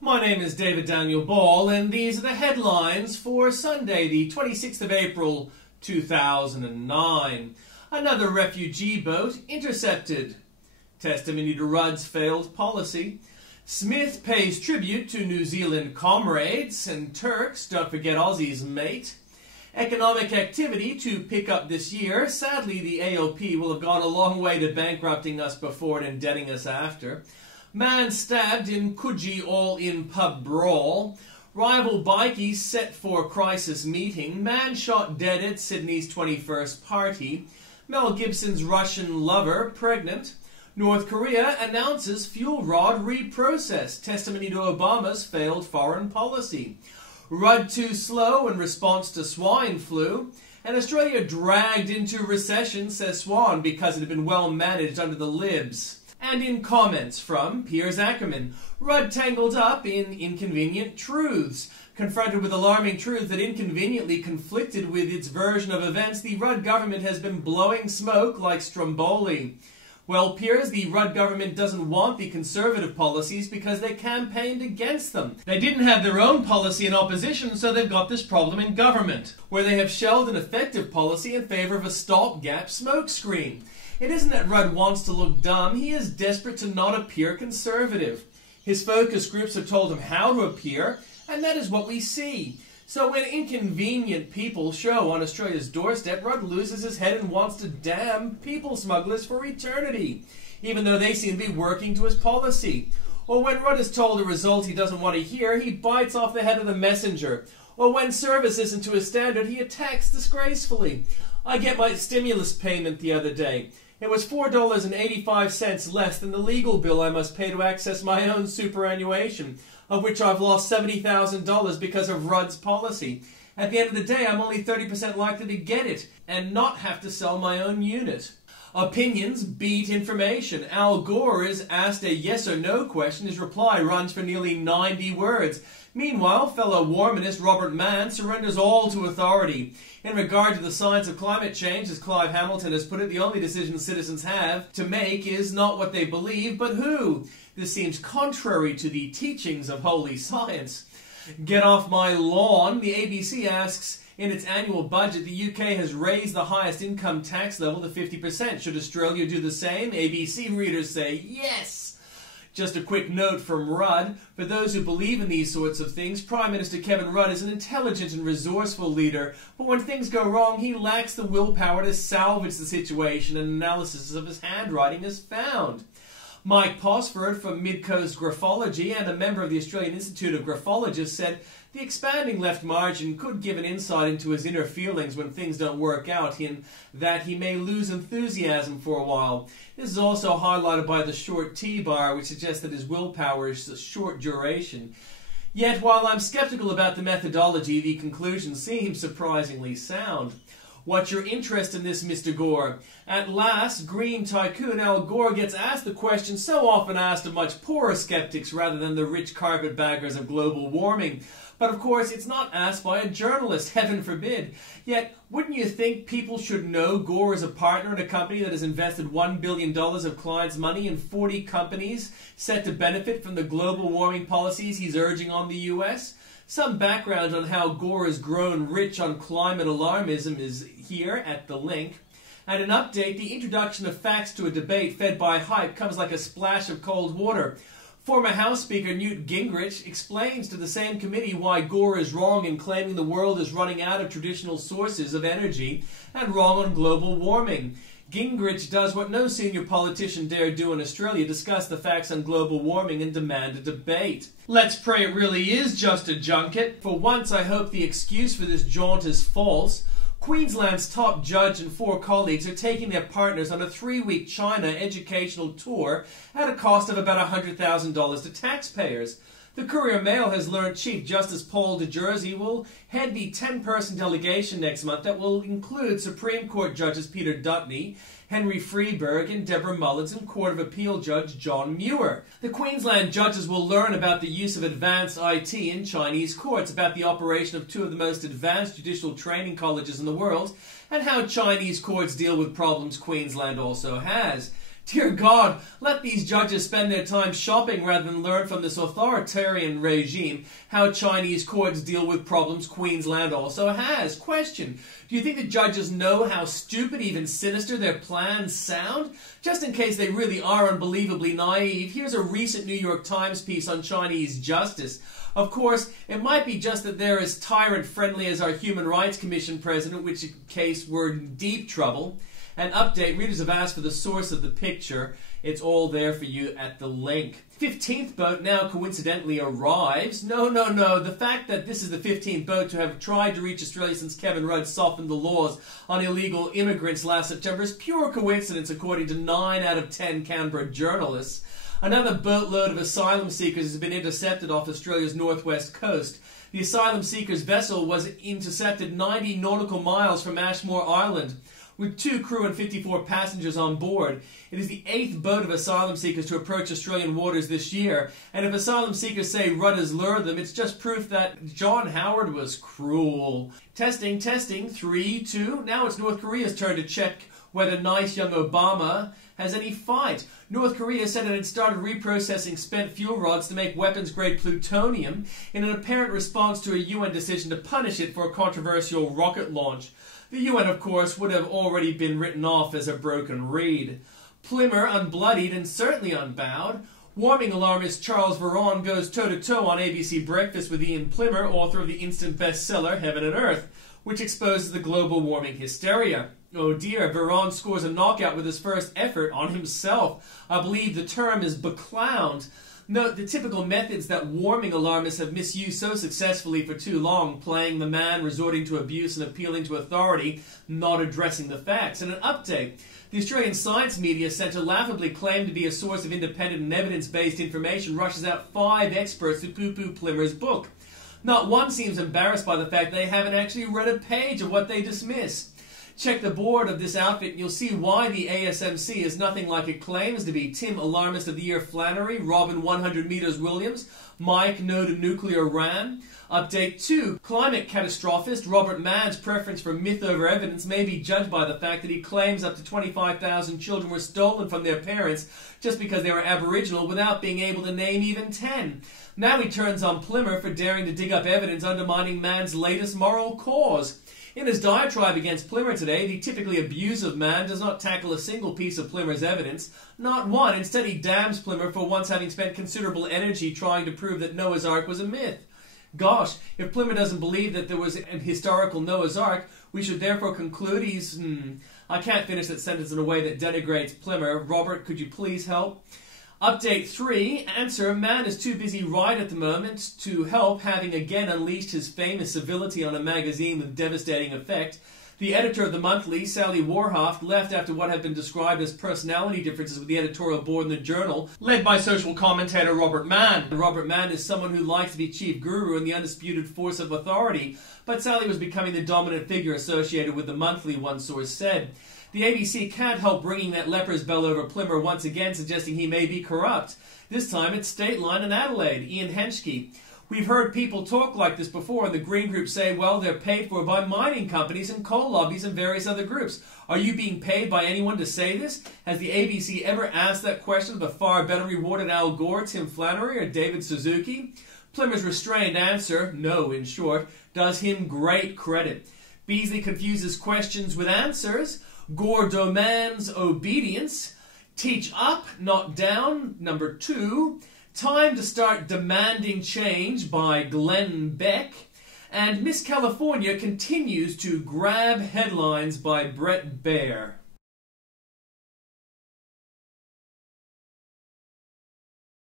My name is David Daniel Ball, and these are the headlines for Sunday, the 26th of April, 2009. Another refugee boat intercepted. Testimony to Rudd's failed policy. Smith pays tribute to New Zealand comrades, and Turks don't forget Aussies, mate. Economic activity to pick up this year. Sadly, the AOP will have gone a long way to bankrupting us before and indebting us after. Man stabbed in Coogee all-in pub brawl. Rival bikies set for crisis meeting. Man shot dead at Sydney's 21st party. Mel Gibson's Russian lover pregnant. North Korea announces fuel rod reprocessed. Testimony to Obama's failed foreign policy. Rudd too slow in response to swine flu. And Australia dragged into recession, says Swan, because it had been well managed under the Libs. And in comments from Piers Akerman, Rudd tangled up in inconvenient truths. Confronted with alarming truth that inconveniently conflicted with its version of events, the Rudd government has been blowing smoke like Stromboli. Well, Piers, the Rudd government doesn't want the Conservative policies because they campaigned against them. They didn't have their own policy in opposition, so they've got this problem in government, where they have shelved an effective policy in favour of a stopgap smokescreen. It isn't that Rudd wants to look dumb, he is desperate to not appear conservative. His focus groups have told him how to appear, and that is what we see. So when inconvenient people show on Australia's doorstep, Rudd loses his head and wants to damn people smugglers for eternity, even though they seem to be working to his policy. Or when Rudd is told a result he doesn't want to hear, he bites off the head of the messenger. Or when service isn't to his standard, he attacks disgracefully. I get my stimulus payment the other day. It was $4.85 less than the legal bill I must pay to access my own superannuation, of which I've lost $70,000 because of Rudd's policy. At the end of the day, I'm only 30% likely to get it, and not have to sell my own unit. Opinions beat information. Al Gore is asked a yes or no question. His reply runs for nearly 90 words. Meanwhile, fellow Warmanist Robert Mann surrenders all to authority. In regard to the science of climate change, as Clive Hamilton has put it, the only decision citizens have to make is not what they believe, but who. This seems contrary to the teachings of holy science. Get off my lawn. The ABC asks, in its annual budget, the UK has raised the highest income tax level to 50%. Should Australia do the same? ABC readers say yes. Just a quick note from Rudd. For those who believe in these sorts of things, Prime Minister Kevin Rudd is an intelligent and resourceful leader, but when things go wrong, he lacks the willpower to salvage the situation, and analysis of his handwriting is found. Mike Posford from Mid-Coast Graphology and a member of the Australian Institute of Graphologists said the expanding left margin could give an insight into his inner feelings when things don't work out, in that he may lose enthusiasm for a while. This is also highlighted by the short T-bar, which suggests that his willpower is a short duration. Yet, while I'm skeptical about the methodology, the conclusion seems surprisingly sound. What's your interest in this, Mr. Gore? At last, green tycoon Al Gore gets asked the question so often asked of much poorer skeptics rather than the rich carpetbaggers of global warming. But of course, it's not asked by a journalist, heaven forbid. Yet, wouldn't you think people should know Gore is a partner in a company that has invested $1 billion of clients' money in 40 companies set to benefit from the global warming policies he's urging on the US? Some background on how Gore has grown rich on climate alarmism is here at the link. And an update, the introduction of facts to a debate fed by hype comes like a splash of cold water. Former House Speaker Newt Gingrich explains to the same committee why Gore is wrong in claiming the world is running out of traditional sources of energy and wrong on global warming. Gingrich does what no senior politician dare do in Australia, discuss the facts on global warming and demand a debate. Let's pray it really is just a junket. For once, I hope the excuse for this jaunt is false. Queensland's top judge and 4 colleagues are taking their partners on a 3-week China educational tour at a cost of about $100,000 to taxpayers. The Courier Mail has learned Chief Justice Paul DeJersey will head the 10-person delegation next month that will include Supreme Court Judges Peter Dutney, Henry Freeberg, and Deborah Mullins, and Court of Appeal Judge John Muir. The Queensland judges will learn about the use of advanced IT in Chinese courts, about the operation of 2 of the most advanced judicial training colleges in the world, and how Chinese courts deal with problems Queensland also has. Dear God, let these judges spend their time shopping rather than learn from this authoritarian regime how Chinese courts deal with problems Queensland also has. Question: do you think the judges know how stupid, even sinister, their plans sound? Just in case they really are unbelievably naive, here's a recent New York Times piece on Chinese justice. Of course, it might be just that they're as tyrant-friendly as our Human Rights Commission president, which in case we're in deep trouble. An update, readers have asked for the source of the picture. It's all there for you at the link. 15th boat now coincidentally arrives. No. The fact that this is the 15th boat to have tried to reach Australia since Kevin Rudd softened the laws on illegal immigrants last September is pure coincidence, according to 9 out of 10 Canberra journalists. Another boatload of asylum seekers has been intercepted off Australia's northwest coast. The asylum seekers' vessel was intercepted 90 nautical miles from Ashmore Island, with 2 crew and 54 passengers on board. It is the 8th boat of asylum seekers to approach Australian waters this year, and if asylum seekers say Rudd has lured them, it's just proof that John Howard was cruel. Testing, 3, 2. Now it's North Korea's turn to check whether nice young Obama has any fight. North Korea said it had started reprocessing spent fuel rods to make weapons-grade plutonium in an apparent response to a UN decision to punish it for a controversial rocket launch. The UN, of course, would have already been written off as a broken reed. Plymmer, unbloodied and certainly unbowed. Warming alarmist Charles Veron goes toe-to-toe on ABC Breakfast with Ian Plymmer, author of the instant bestseller Heaven and Earth, which exposes the global warming hysteria. Oh dear, Veron scores a knockout with his first effort on himself. I believe the term is beclowned. Note the typical methods that warming alarmists have misused so successfully for too long, playing the man, resorting to abuse and appealing to authority, not addressing the facts. And an update. The Australian Science Media Centre, laughably claimed to be a source of independent and evidence-based information, rushes out 5 experts to poo-poo Plimmer's book. Not one seems embarrassed by the fact they haven't actually read a page of what they dismiss. Check the board of this outfit and you'll see why the ASMC is nothing like it claims to be. Tim, Alarmist of the Year Flannery, Robin 100 Meters Williams, Mike, No to Nuclear Ran. Update 2. Climate catastrophist Robert Mann's preference for myth over evidence may be judged by the fact that he claims up to 25,000 children were stolen from their parents just because they were Aboriginal without being able to name even 10. Now he turns on Plimmer for daring to dig up evidence undermining Mann's latest moral cause. In his diatribe against Plimmer today, the typically abusive man does not tackle a single piece of Plimmer's evidence, not one. Instead, he damns Plimmer for once having spent considerable energy trying to prove that Noah's Ark was a myth. Gosh, if Plimmer doesn't believe that there was an historical Noah's Ark, we should therefore conclude he's... I can't finish that sentence in a way that denigrates Plimmer. Robert, could you please help? Update 3. Answer. Man is too busy right at the moment to help, having again unleashed his famous civility on a magazine with devastating effect. The editor of the monthly, Sally Warhoft, left after what had been described as personality differences with the editorial board in the journal, led by social commentator Robert Mann. Robert Mann is someone who likes to be chief guru and the undisputed force of authority, but Sally was becoming the dominant figure associated with the monthly, one source said. The ABC can't help ringing that leper's bell over Plimmer once again, suggesting he may be corrupt. This time it's State Line in Adelaide, Ian Henschke. We've heard people talk like this before, and the Green Group say, well, they're paid for by mining companies and coal lobbies and various other groups. Are you being paid by anyone to say this? Has the ABC ever asked that question of the far better rewarded Al Gore, Tim Flannery, or David Suzuki? Plimmer's restrained answer, no in short, does him great credit. Beasley confuses questions with answers. Gore demands obedience. Teach up, not down, number 2. Time to Start Demanding Change by Glenn Beck. And Miss California continues to grab headlines by Brett Baier.